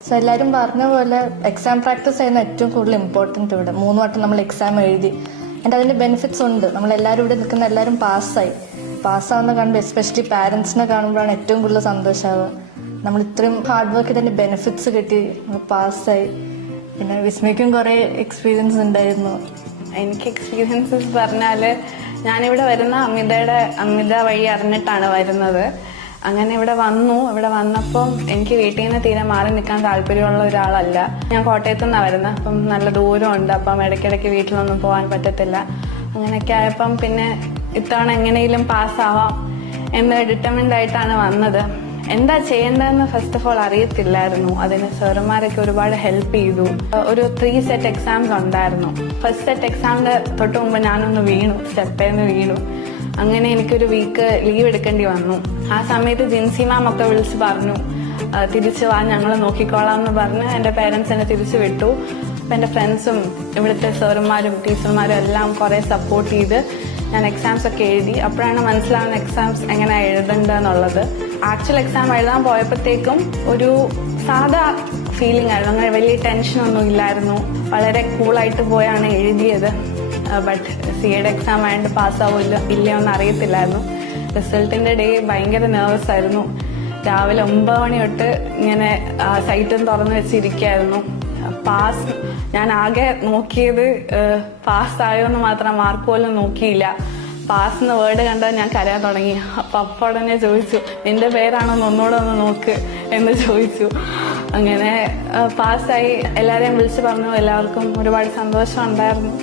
So എല്ലാവരും പറഞ്ഞ പോലെ എക്സാം പ്രാക്ടീസ് ചെയ്യുന്ന ഏറ്റവും കൂടുതൽ ഇമ്പോർട്ടൻറ്റ് ഇവിടെ 3 വട്ടം നമ്മൾ എക്സാം എഴുതി എൻ്റെ അതിൻ്റെ ബെനിഫിറ്റ്സ് ഉണ്ട്. നമ്മളെല്ലാവരും ഇവിടെ നിൽക്കുന്ന എല്ലാവരും പാസ്സാവുന്ന കാണുമ്പോൾ എസ്പെഷ്യലി പാരൻസിനെ കാണുമ്പോഴാണ് ഏറ്റവും കൂടുതൽ സന്തോഷമാവുക. നമ്മൾ ഇത്രയും ഹാർഡ് വർക്ക് ഇതിൻ്റെ ബെനിഫിറ്റ്സ് കിട്ടി, പാസ്സായി. പിന്നെ വിസ്മയ്ക്കും കുറേ എക്സ്പീരിയൻസ് ഉണ്ടായിരുന്നു. എനിക്ക് എക്സ്പീരിയൻസസ് പറഞ്ഞാൽ ഞാനിവിടെ വരുന്ന അമിത വഴി അറിഞ്ഞിട്ടാണ് വരുന്നത്. അങ്ങനെ ഇവിടെ വന്നപ്പം എനിക്ക് വീട്ടിൽ നിന്ന് തീരെ മാറി നിൽക്കാൻ താല്പര്യമുള്ള ഒരാളല്ല. ഞാൻ കോട്ടയത്തു നിന്നാണ് വരുന്നത്. അപ്പം നല്ല ദൂരമുണ്ട്. അപ്പം ഇടയ്ക്കിടയ്ക്ക് വീട്ടിലൊന്നും പോകാൻ പറ്റത്തില്ല. അങ്ങനെയൊക്കെ ആയപ്പം പിന്നെ ഇത്തവണ എങ്ങനെയും പാസ്സാവാം എന്ന് ഡിറ്റർമിൻഡ് ആയിട്ടാണ് വന്നത്. എന്താ ചെയ്യേണ്ടതെന്ന് ഫസ്റ്റ് ഓഫ് ഓൾ അറിയത്തില്ലായിരുന്നു. അതിന് സാറുമാരൊക്കെ ഒരുപാട് ഹെൽപ്പ് ചെയ്തു. ഒരു 3 സെറ്റ് എക്സാംസ് ഉണ്ടായിരുന്നു. ഫസ്റ്റ് സെറ്റ് എക്സാമിന്റെ തൊട്ട് മുമ്പ് ഞാനൊന്ന് വീണു, സ്റ്റെപ്പേന്ന് വീണു. അങ്ങനെ എനിക്കൊരു വീക്ക് ലീവ് എടുക്കേണ്ടി വന്നു. ആ സമയത്ത് ജിൻസി മാം ഒക്കെ വിളിച്ച് പറഞ്ഞു, തിരിച്ചു വാ, ഞങ്ങൾ നോക്കിക്കോളാം എന്ന് പറഞ്ഞ് എൻ്റെ പേരൻസ് എന്നെ തിരിച്ചു വിട്ടു. അപ്പം എൻ്റെ ഫ്രണ്ട്സും ഇവിടുത്തെ സാറുമാരും ടീച്ചർമാരും എല്ലാം കുറേ സപ്പോർട്ട് ചെയ്ത് ഞാൻ എക്സാംസ് ഒക്കെ എഴുതി. അപ്പോഴാണ് മനസ്സിലാവുന്ന എക്സാംസ് എങ്ങനെ എഴുതണ്ടെന്നുള്ളത്. ആക്ച്വൽ എക്സാം എഴുതാൻ പോയപ്പോഴത്തേക്കും ഒരു സാധാ ഫീലിംഗ് ആയിരുന്നു. അങ്ങനെ വലിയ ടെൻഷനൊന്നും ഇല്ലായിരുന്നു. വളരെ കൂളായിട്ട് പോയാണ് എഴുതിയത്. ബട്ട് സിയുടെ എക്സാം ആയതുകൊണ്ട് പാസ്സാവില്ല ഇല്ലയോ എന്ന് അറിയത്തില്ലായിരുന്നു. റിസൾട്ടിന്റെ ഡേ ഭയങ്കര നെർവസ് ആയിരുന്നു. രാവിലെ 9 മണി തൊട്ട് ഇങ്ങനെ സൈറ്റും തുറന്നു വെച്ചിരിക്കുകയായിരുന്നു. ഞാൻ ആകെ നോക്കിയത് പാസ്സായോ എന്ന് മാത്രം, മാർക്ക് പോലും നോക്കിയില്ല. പാസ് എന്ന വേർഡ് കണ്ടാൽ ഞാൻ കരയാൻ തുടങ്ങി. അപ്പൊ ഉടനെ ചോദിച്ചു, നിന്റെ പേരാണോ ഒന്നുകൂടെ ഒന്ന് നോക്ക് എന്ന് ചോദിച്ചു. അങ്ങനെ പാസ്സായി. എല്ലാവരെയും വിളിച്ചു പറഞ്ഞു. എല്ലാവർക്കും ഒരുപാട് സന്തോഷം ഉണ്ടായിരുന്നു.